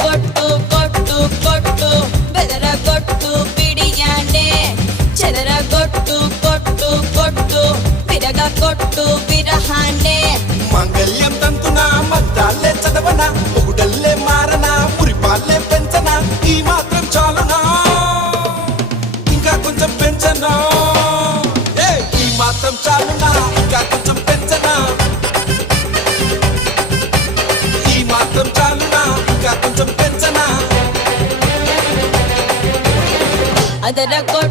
కొట్టు కొట్టు కొట్టు బెదర కొట్టు పిడియాండే చెదర కొట్టు కొట్టు కొట్టు విరగ కొట్టు విరహాండే మంగళ్యం తంతునా మద్దాలే చదవనా పొగుడల్లే మారనా మురిపాలే పెంచనా ఈ మాత్రం చాలునా ఇంకా కొంచెం పెంచనా ఈ మాత్రం చాలునా ఇంకా కొంచెం పెంచనా ఈ మాత్రం చాలునా ఇంకా కొంచెం పెంచనా అదర కొట్టు